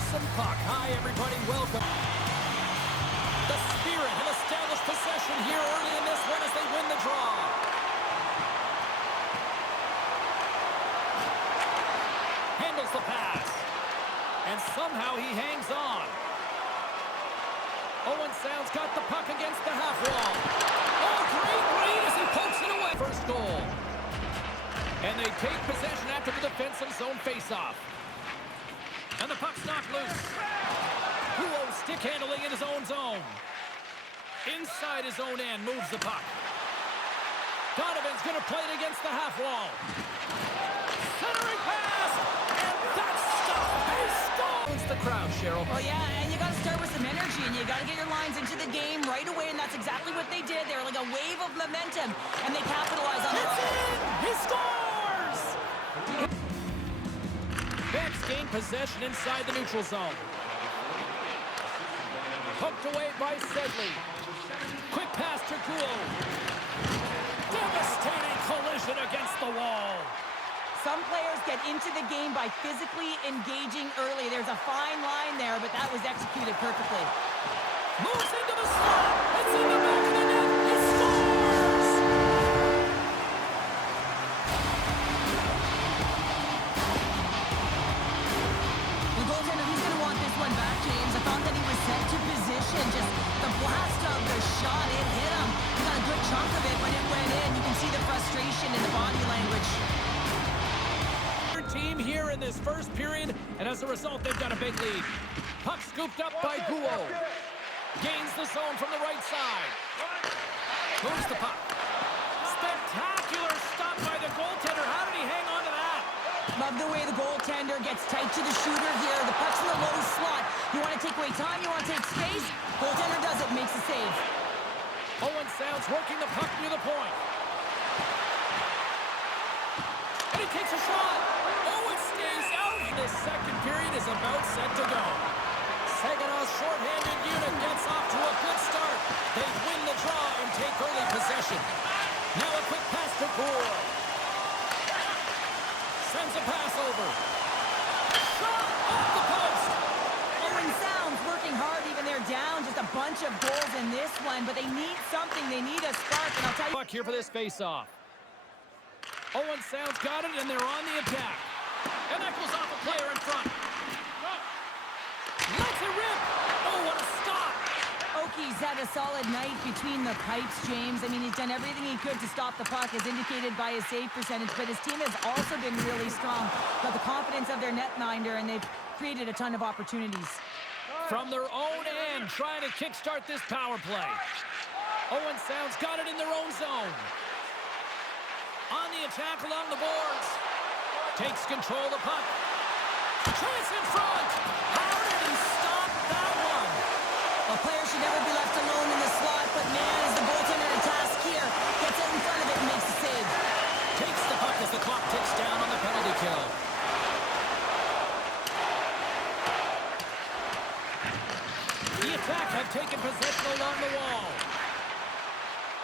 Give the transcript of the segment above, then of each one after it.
fearsome puck. Hi, everybody. Welcome. The Spirit have established possession here early in this one as they win the draw. Handles the pass. And somehow he hangs on. Owen Sound's got the puck against the half wall. Oh, great read as he pokes it away. First goal. And they take possession after the defensive zone faceoff. And the puck's knocked loose. Huo stick handling in his own zone. Inside his own end, moves the puck. Donovan's going to play it against the half wall. Centering pass! And that's stopped! He scores! The crowd, Cheryl. Well, yeah, and you got to start with some energy, and you got to get your lines into the game right away, and that's exactly what they did. They were like a wave of momentum, and they capitalized on it. It's in! He scores! Beck's gained possession inside the neutral zone. Poked away by Sedley. Quick pass to Guo. Devastating collision against the wall. Some players get into the game by physically engaging early. There's a fine line there, but that was executed perfectly. Moves into the slot. It's in the back of the net. He scores! The goaltender, he's going to want this one back, James. I thought that he was set to position. Just the blast of the shot, it hit him. He got a good chunk of it, but it went in. You can see the frustration in the body language. Team here in this first period, and as a result, they've got a big lead. Puck scooped up by Guo. Gains the zone from the right side. Moves the puck. Spectacular stop by the goaltender. How did he hang on to that? Love the way the goaltender gets tight to the shooter here. The puck's in the low slot. You want to take away time, you want to take space. Goaltender does it, makes the save. Owen Sounds working the puck near the point. And he takes a shot. Owen stays out. This second period is about set to go. Saganow's shorthanded unit gets off to a good start. They win the draw and take early possession. Now a quick pass to Gould. Sends a pass over. Shot off the post. Owen Sounds working hard, even they're down. Just a bunch of goals in this one, but they need something. They need a spark, and I'll tell you. Puck here for this face-off. Owen Sounds got it, and they're on the attack. And that goes off a player in front. Let's it rip. Oh, what a stop. Oki's had a solid night between the pipes, James. I mean, he's done everything he could to stop the puck, as indicated by his save percentage, but his team has also been really strong. Got the confidence of their netminder, and they've created a ton of opportunities. From their own end, trying to kickstart this power play. Owen Sounds got it in their own zone. On the attack along the boards. Takes control of the puck. Chance in front. How did he stop that one? A player should never be left alone in the slot, but man, is the goaltender to task here. Gets out in front of it and makes the save. Takes the puck as the clock ticks down on the penalty kill. The attack have taken possession along the wall.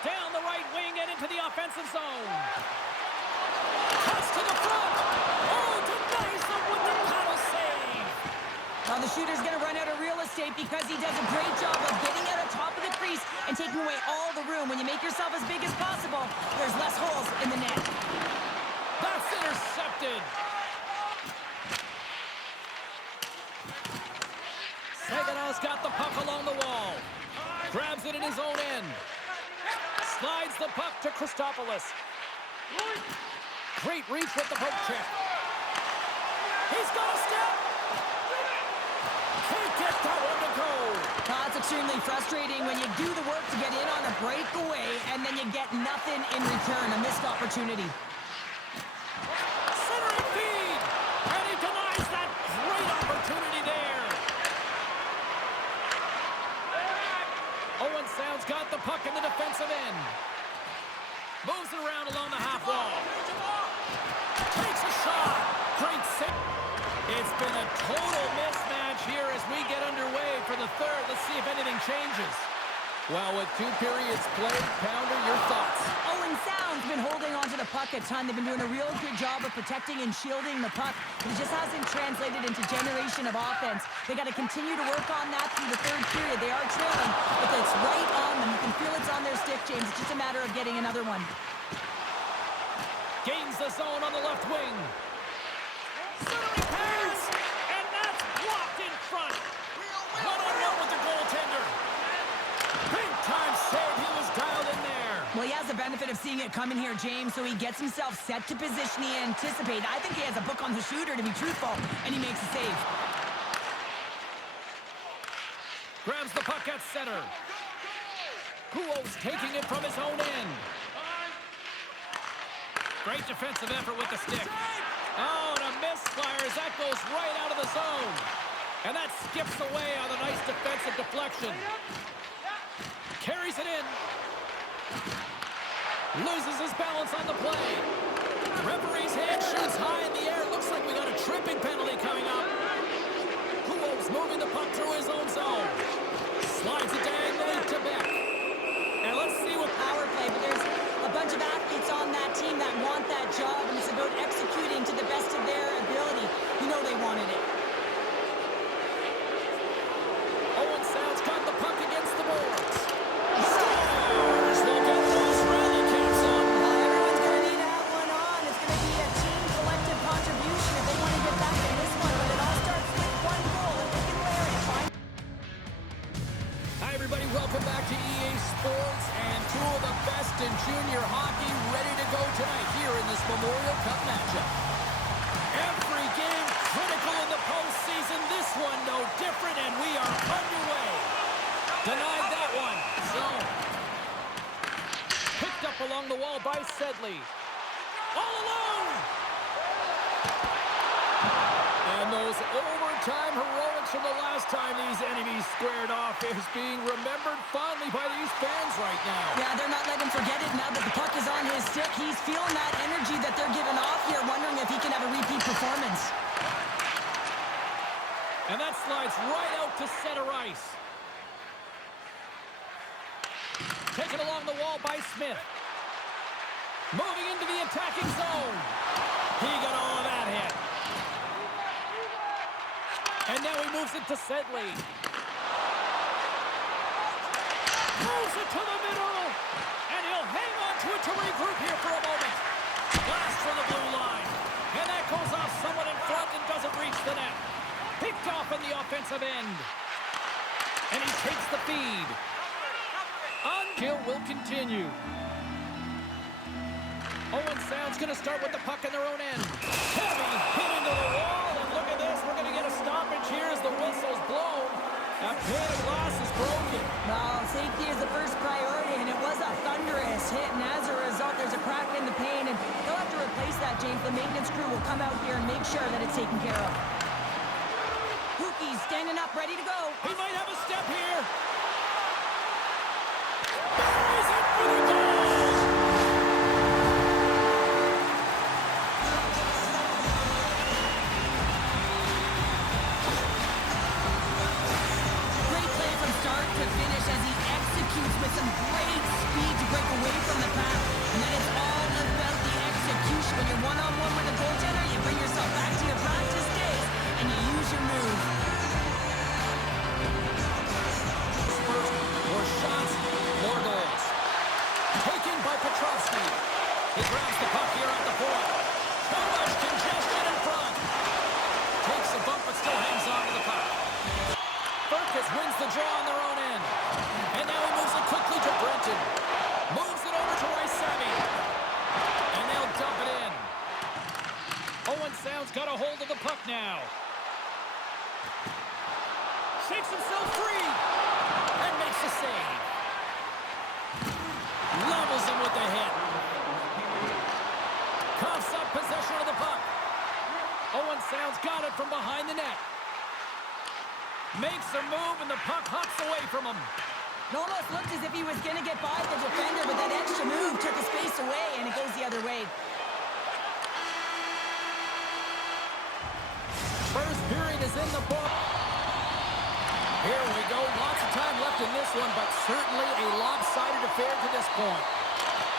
Down the right wing and into the offensive zone. Pass to the front. Oh, denies them with the paddle save. Now the shooter's going to run out of real estate because he does a great job of getting out of top of the crease and taking away all the room. When you make yourself as big as possible, there's less holes in the net. That's intercepted. Saganow's got the puck along the wall. Grabs it in his own end. Slides the puck to Christopoulos. Great reach with the poke check. He's got a step. Can't get that one to go. It's extremely frustrating when you do the work to get in on a breakaway and then you get nothing in return. A missed opportunity. Centering feed. And he denies that great opportunity there. Owen Sounds got the puck in the defensive end. Moves it around along the half wall. Takes a shot. Great save. It's been a total mismatch here as we get underway for the third. Let's see if anything changes. Well, with 2 periods played, Pounder, your thoughts? Owen Sound's been holding on to the the puck a ton. They've been doing a real good job of protecting and shielding the puck. But it just hasn't translated into generation of offense. They got to continue to work on that through the third period. They are trailing, but it's right on them. You can feel it's on their stick, James. It's just a matter of getting another one. Gains the zone on the left wing. Centering pass, and that's blocked in front. One-on-one with the goaltender. Big time save. He was dialed in there. Well, he has the benefit of seeing it coming here, James, so he gets himself set to position he anticipated. I think he has a book on the shooter, to be truthful, and he makes a save. Grabs the puck at center. Kuos taking it from his own end. Great defensive effort with the stick. Oh, and a misfire as that goes right out of the zone. And that skips away on a nice defensive deflection. Carries it in. Loses his balance on the play. Referee's hand shoots high in the air. Looks like we got a tripping penalty coming up. Kuos moving the puck through his own zone. Slides it diagonally to Beck. And let's see what Power play, but there's a bunch of athletes on that team that want that job, and it's about executing to the best of their ability. You know they wanted it. Owen Sound's got the puck against the boards. Stars! They'll get those rally caps on. Everyone's going to need to have one on. It's going to be a team collective contribution if they want to get back in this one, but it all starts with one goal, and they can layer it. Hi, everybody. Welcome back to EA Sports, and two of the best in junior hockey ready to go tonight here in this Memorial Cup matchup. Every game critical in the postseason. This one no different, and we are underway. Denied that one. Zone. Picked up along the wall by Sedley. All alone! And those overtime heroics from the last time these enemies squared off is being remembered fondly by these fans right now. Yeah, they're not letting him forget it now that the puck is on his stick. He's feeling that energy that they're giving off here, wondering if he can have a repeat performance. And that slides right out to center ice. Taken along the wall by Smith. Moving into the attacking zone. He got all of that hit. And now he moves it to Sedley. Moves it to the middle. And he'll hang on to it to regroup here for a moment. Blast from the blue line. And that goes off someone in front and doesn't reach the net. Picked off in the offensive end. And he takes the feed. Unkill will continue. Owen Sound's going to start with the puck in their own end. Heavy hit into the wall, and look at this. We're going to get a stoppage here as the whistle's blown. That pane of glass is broken. Well, safety is the first priority, and it was a thunderous hit, and as a result, there's a crack in the pane, and they'll have to replace that, James. The maintenance crew will come out here and make sure that it's taken care of. Hookie's standing up, ready to go. He might have a step here. Buries it for the goal! Great play from start to finish as he executes with some great speed to break away from the pass. And then it's all about the execution. When you're one-on-one with a goaltender, you bring yourself back to your practice days and you use your move. More shots, more goals. Taken by Petrovsky. He grabs the puck here at the point. So much congestion in front. Takes a bump but still hangs on to the puck. Burkus wins the draw on their own end. And now he moves it quickly to Brenton. Moves it over to Rysavy. And they'll dump it in. Owen Sound's got a hold of the puck now. Shakes himself free. And makes the save. Levels him with the hit. Coughs up possession of the puck. Owen Sound's got it from behind the net. Makes a move and the puck hops away from him. It almost looked as if he was going to get by the defender, but that extra move took his space away, and it goes the other way. First period is in the book. Here we go. Lots of time left in this one, but certainly a lopsided affair to this point.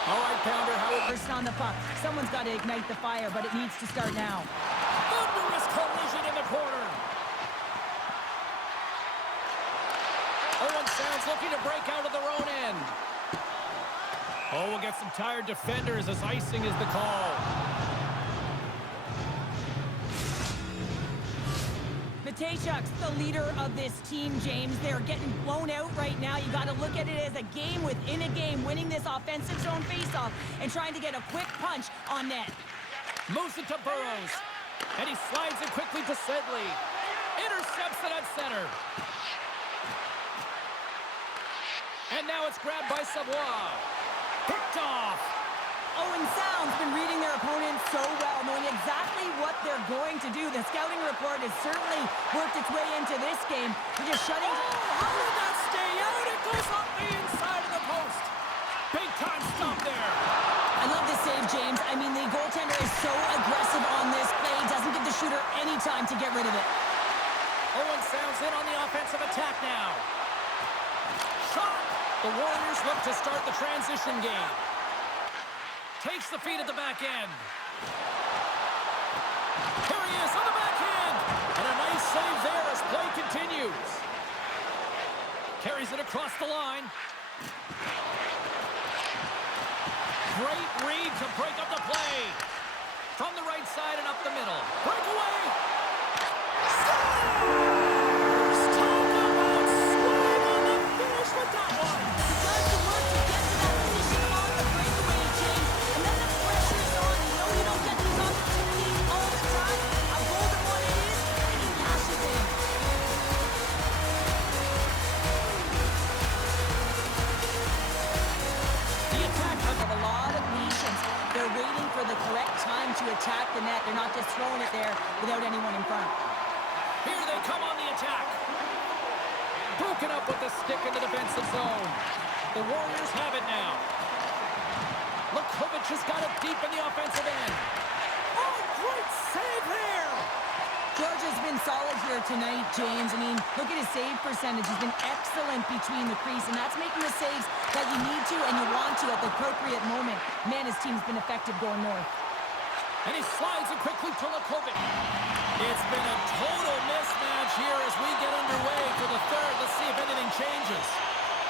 All right, Pounder, how would... Person on the puck. Someone's got to ignite the fire, but it needs to start now. Thunderous collision in the corner. Owen Sounds looking to break out of their own end. Oh, we'll get some tired defenders as icing is the call. Matejchuk's the leader of this team, James. They're getting blown out right now. You got to look at it as a game within a game, winning this offensive zone faceoff and trying to get a quick punch on net. Moves it to Burrows. And he slides it quickly to Sedley. Intercepts it at center. And now it's grabbed by Savoie. Picked off. Owen Sound's been reading their opponents so well, knowing exactly what they're going to do. The scouting report has certainly worked its way into this game. They're just shutting... How did that stay out? It goes up the inside of the post. Big time stop there. I love this save, James. I mean, the goaltender is so aggressive on this play. Doesn't give the shooter any time to get rid of it. Owen Sounds in on the offensive attack now. Shot. The Warriors look to start the transition game. Takes the feed at the back end. Here he is on the backhand. And a nice save there as play continues. Carries it across the line. Great read to break up the play. From the right side and up the middle. Breakaway. Scores! Talk about swag on the finish with that one. Does the work to get to that position on the breakaway, James. And then the pressure's on. You know you don't get these opportunities all the time. How golden one it is, and he cashes in. The attack Have a lot of patience. They're waiting for the correct time to attack the net. They're not just throwing it there without anyone in front. Here they come on the attack. Broken up with the stick in the defensive zone. The Warriors have it now. Lukovic has got it deep in the offensive end. Oh, great save there! George has been solid here tonight, James. I mean, look at his save percentage. He's been excellent between the crease, and that's making the saves that you need to and you want to at the appropriate moment. Man, his team's been effective going north. And he slides it quickly to Lukovic. It's been a total mismatch here as we get underway for the third. Let's see if anything changes.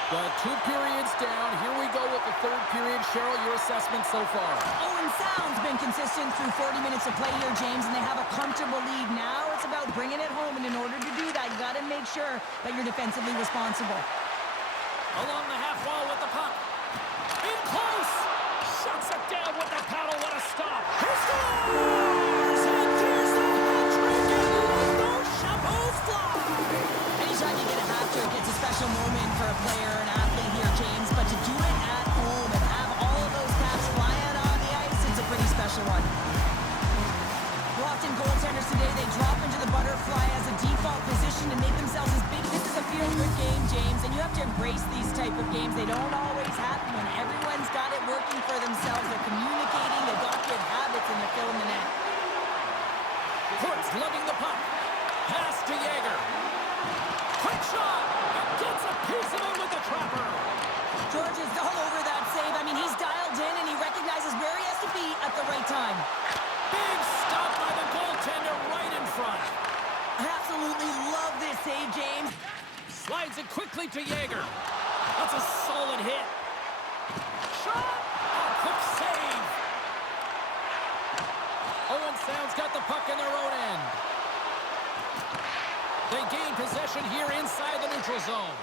Well, 2 periods down. Here we go with the third period. Cheryl, your assessment so far? Owen Sound's been consistent through 40 minutes of play here, James, and they have a comfortable lead. Now it's about bringing it home, and in order to do that, you got to make sure that you're defensively responsible. Along the half wall with the puck. In close. Shuts it down with the paddle. What a stop. He scores! And here's the hat-trick, and let those chapeaus fly. Anytime you get a hat trick, it's a special moment for a player or an athlete here, James. But to do it at home and have all of those caps flying on the ice, it's a pretty special one. Often goaltenders today, they drop into the butterfly as a default position to make themselves as big. This is a feel-good game, James, and you have to embrace these type of games. They don't always happen when everyone's got it working for themselves. They're communicating, they've got good habits, and they're filling the net. Port's lugging the puck. Pass to Yager. Quick shot. And gets a piece of it with the trapper. George is all over that save. I mean, he's dialed in, and he recognizes where he has to be at the right time. Big stop by the goaltender right in front. I absolutely love this save, James. Slides it quickly to Yager. That's a solid hit. Shot. A quick save. Owen Sounds got the puck in their own end. They gain possession here inside the neutral zone.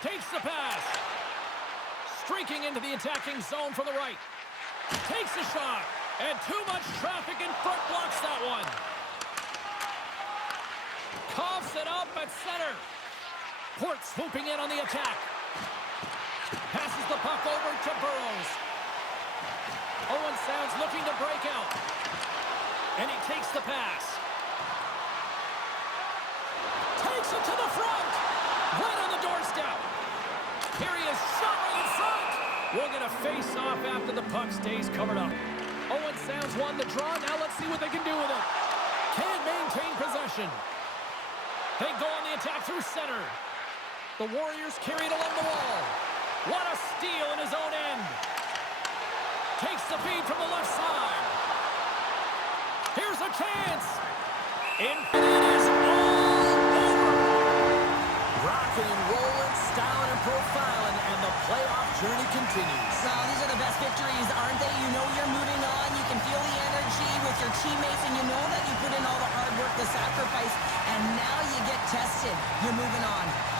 Takes the pass. Streaking into the attacking zone from the right. Takes a shot. And too much traffic in front blocks that one. Coughs it up at center. Port swooping in on the attack. Passes the puck over to Burrows. Owen Sounds looking to break out. And he takes the pass. Takes it to the front. Right on the doorstep. Here he is, shot right in front. We'll get a face-off after the puck stays covered up. Owen Sounds won the draw. Now let's see what they can do with it. Can't maintain possession. They go on the attack through center. The Warriors carry it along the wall. What a steal in his own end. takes the feed from the left side. Here's a chance. And it is all over. Rocking and rolling, styling and profiling, and the playoff journey continues. Well, these are the best victories, aren't they? You know you're moving on. You can feel the energy with your teammates, and you know that you put in all the hard work, the sacrifice, and now you get tested. You're moving on.